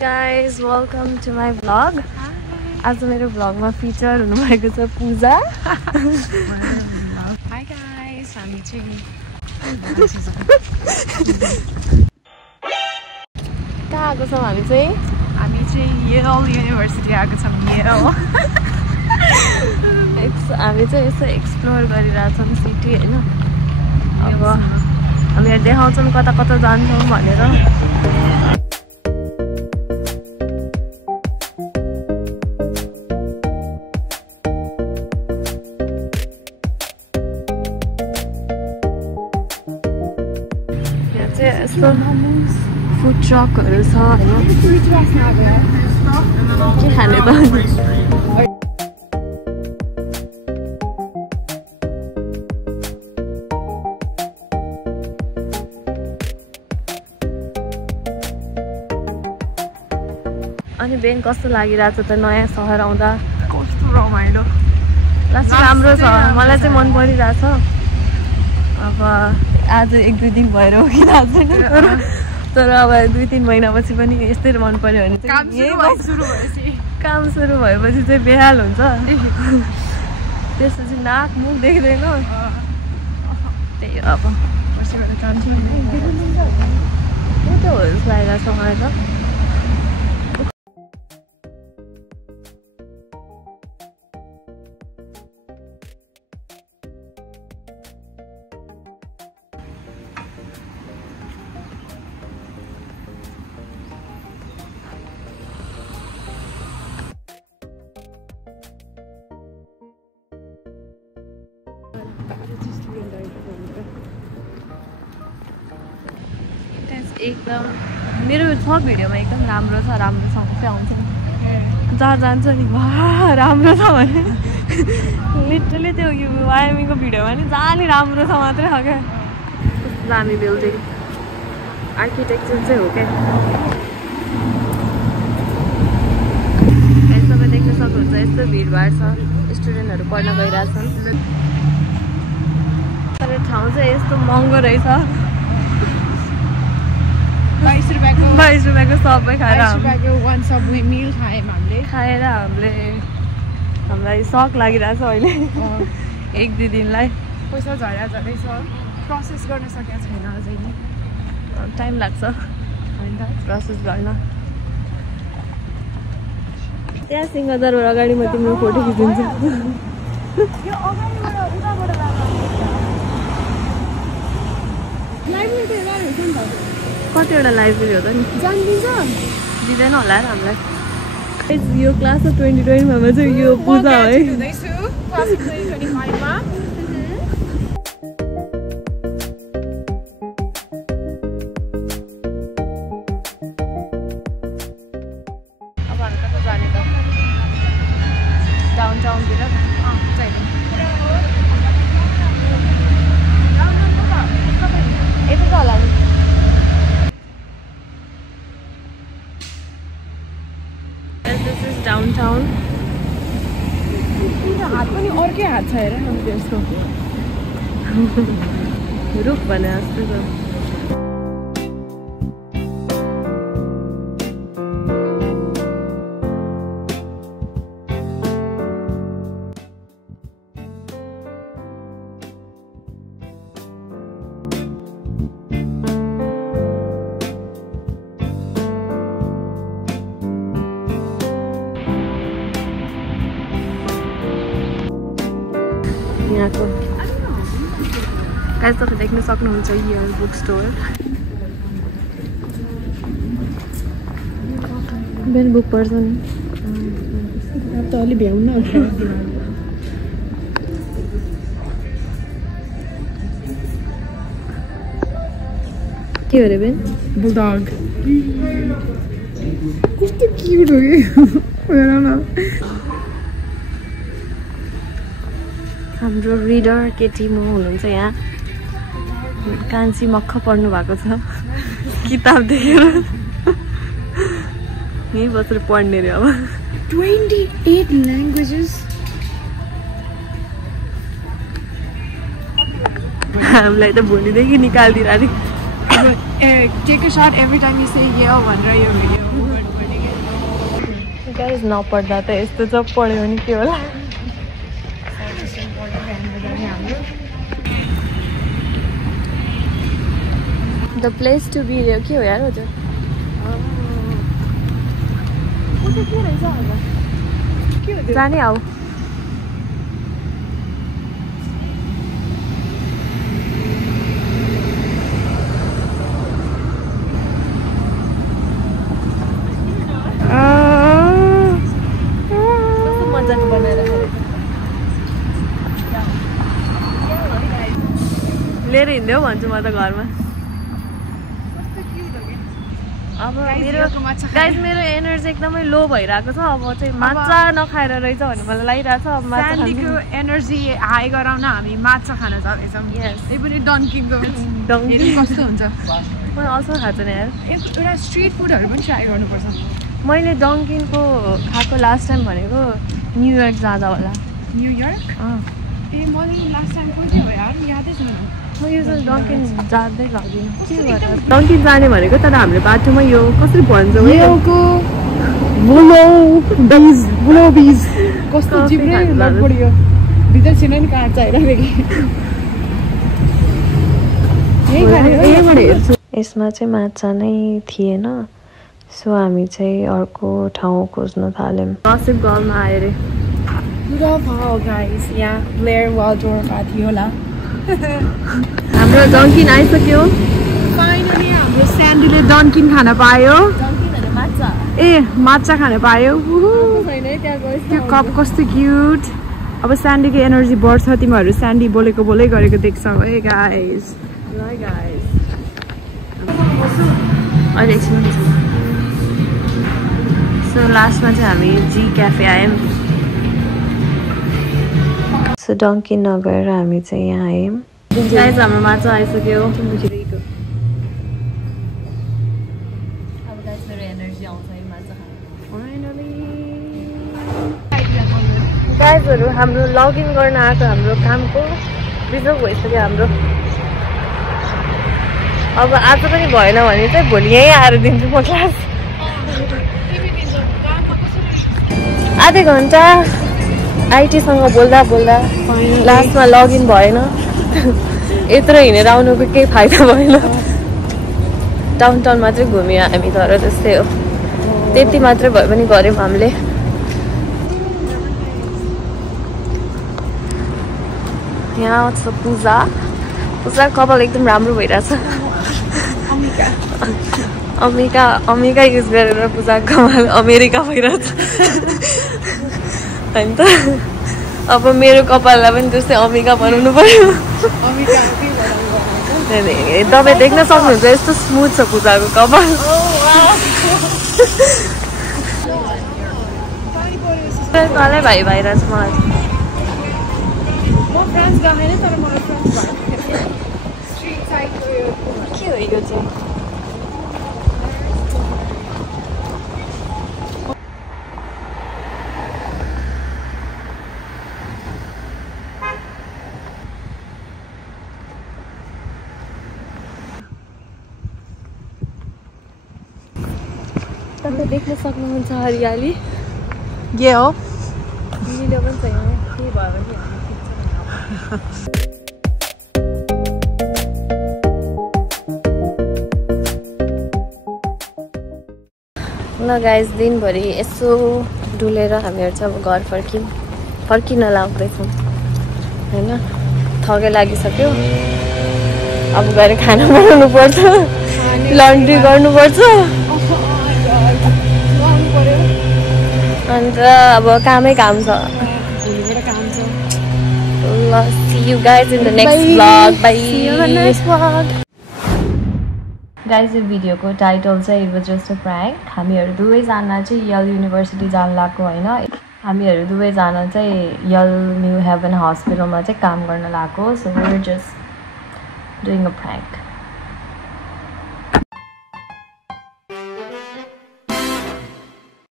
guys, welcome to my vlog. आज मेरो vlogमा feature हुनु भएको छ पूजा. Hi guys, हामी चाहिँ कहाँ आएको छौँ हामी चाहिँ? Yale University आएको छौँ. Yale. हामी चाहिँ यसो एक्सप्लोर गरिरहेछौँ सिटी हैन. अब हामीहरु देखाउँछौँ कता कता जान्छौँ भनेर. यस्तो फुड ट्रकहरू छ हैन. के खाने त? अनि बेन कस्तो लागिरहेछ त नयाँ सहर आउँदा? कस्तो रमाइलो. राम्रो छ. मलाई चाहिँ मन परिरहेछ. अब आज 1-2 दिन भएर हो कि थाहा छैन. तर अब 2-3 महिनापछि पनि यस्तै मन पर्यो भने चाहिँ काम सुरु भएपछि चाहिँ बेहाल हुन्छ. त्यसपछि नाक मुख देख्दैन. त्यही हो अब. के त हो जस्तो लागिरहेछ मलाई त. एकदम मेरो छ भिडियोमा एकदम राम्रो छ सङ चाहिँ आउँछ. जहाँ जान्छ नि वाह राम्रो छ भने लिटरली त्यो वायमिङको भिडियोमा नि जहाँ नि राम्रो छ मात्रै हो क्या. दामी बिल्डिङ आर्किटेक्चर चाहिँ हो क्या. यस्तो पनि देख्न सक्नुहुन्छ यस्तो भिडभाड छ. स्टुडेन्टहरू पढ्न गइरहेछन्. तर ठाउँ चाहिँ यस्तो महँगो रहेछ. 22 रुपैयाँको सबै खाएर 22 रुपैयाँको one Subway meal खायौँ हामीले. हामीलाई सक लागिरहेछ अहिले. 1-2 दिनलाई पैसा झरेछ. प्रोसेस गर्न सकेको छैन अझै नि. टाइम लाग्छ प्रोसेस गर्न. त्यहाँ सिंहदरबार अगाडि म तिम्रो फोटो खिचिदिन्छु. कतिवटा लाइब्रेरी हो त नि? दिँदैन होला हामीलाई. यो क्लास अफ 2025 चाहिँ यो पूजा है. अब हामी कता जाने त? डाउनटाउनतिर यता त होला नि. This is downtown. हात पनि अर्कै हात छ हेर न त्यसको. रुख भने जस्तो छ. यहाँको गाइस तपाईँ देख्न सक्नुहुन्छ यो बुक स्टोर. बेन बुक पढ्छ नि. त अलि भ्याउन के हो रे बेन? बुलडॉग. कस्तो क्युट हो कि. हेर न. हाम्रो रिडर केटी म हुनुहुन्छ यहाँ. कान्छी मक्ख पढ्नु भएको छ किताब देखेर. यहीँ बसेर पढ्ने रे अब. 28 languages. हामीलाई त भोलिदेखि निकालिदिएर take a shot every time you say yeah भनेर यो भिडियो गाइस नपढ्दा त यस्तो जब पढ्यो भने के होला द प्लेस टु बी के हो यार हजुर जाने आऊ मजाको बनाएर लिएर हिँड्यो भन्छु म त घरमा अब गाइस मेरो एनर्जी एकदमै लो भइरहेको छ अब चाहिँ माछा नखाएर रहेछ भने मलाई लागिरहेको छ अब माछाको एनर्जी हाई गराउन हामी माछा खान जाँदैछौँ त्यही पनि डङ्कीको कस्तो हुन्छ मैले असर खाएको छु नि यार एउटा स्ट्रिट फुडहरू पनि ट्राई गर्नुपर्छ मैले डङ्किनको खाएको लास्ट टाइम भनेको न्युयोर्क जाँदा होला न्युयोर्क ए मैले लास्ट टाइम कहिले हो यार यादै छैन म यो डङ्किन जाँदै लाग्दिनँ के गर्दा डङ्किन जाने भनेको तर हामीले बाटोमा यो कसरी भन्छौँ कस्तो जिब्रै लडबडियो भित्र छिन नि काट्छ हेर्छु यसमा चाहिँ माछा नै थिएन सो हामी चाहिँ अर्को ठाउँ खोज्न थाल्यौँ गसिप गर्लमा आयो अरे पुरा भाउ गाइस यहाँ ब्लेयर वाल्डोरमा थियो होला हाम्रो डङ्किन आइसक्यो फाइनली हाम्रो स्यान्डीले डङ्किन खान पायो ए माछा खान पायो त्यो कप कस्तो क्युट अब स्यान्डीको एनर्जी बढ्छ तिमीहरू स्यान्डी बोलेको बोलै गरेको देख्छौ है गाइस अहिले एकछिन सो लास्टमा चाहिँ हामी जी क्याफे आयौँ सो डङ्किन नगएर हामी चाहिँ यहाँ आयौँ गाइस हाम्रो माछा आइसक्यो अब गाइस मेरो एनर्जी आउँछ है माछा खानु गाइसहरू हाम्रो लगइन गर्न आएको हाम्रो कामको बिजोग भइसक्यो हाम्रो अब आज पनि भएन भने चाहिँ भोलि यहीँ आएर दिन्छु म क्लास आधै घन्टा आइटीसँग बोल्दा बोल्दा लास्टमा लगइन भएन यत्रो हिँडेर आउनुको केही फाइदा भएन टाउन मात्रै घुम्यो हामी तर त्यस्तै हो त्यति मात्रै भए पनि गऱ्यौँ हामीले यहाँ छ पूजा कपाल एकदम राम्रो भइरहेछ अमिका युज गरेर पूजा कपाल अमेरिका भइरहेछ होइन त अब मेरो कपाललाई पनि त्यस्तै अमिका बनाउनु पर्यो तपाईँ देख्न सक्नुहुन्छ यस्तो स्मुथ छ पूजाको कपाल कलै भाइ भइरहेछ मलाई के हो यो चाहिँ तपाईँ देख्न सक्नुहुन्छ हरियाली के हो दिदीले पनि छ यहाँ के भयो भने ल गाइस दिनभरि यसो डुलेर हामीहरू चाहिँ अब घर फर्किन लाग्दैछौँ होइन थकै लागिसक्यो अब गएर खाना बनाउनु पर्छ लन्ड्री गर्नुपर्छ अन्त अब कामै काम छ ल see you guys in the next vlog bye see you in the next vlog guys यो भिडियोको टाइटल चाहिँ it was just a prank हामीहरू दुवैजना चाहिँ यल युनिभर्सिटी जान लागेको होइन हामीहरू दुवैजना चाहिँ यल न्यू हेभन हस्पिटलमा चाहिँ काम गर्न लागेको so we are just doing a prank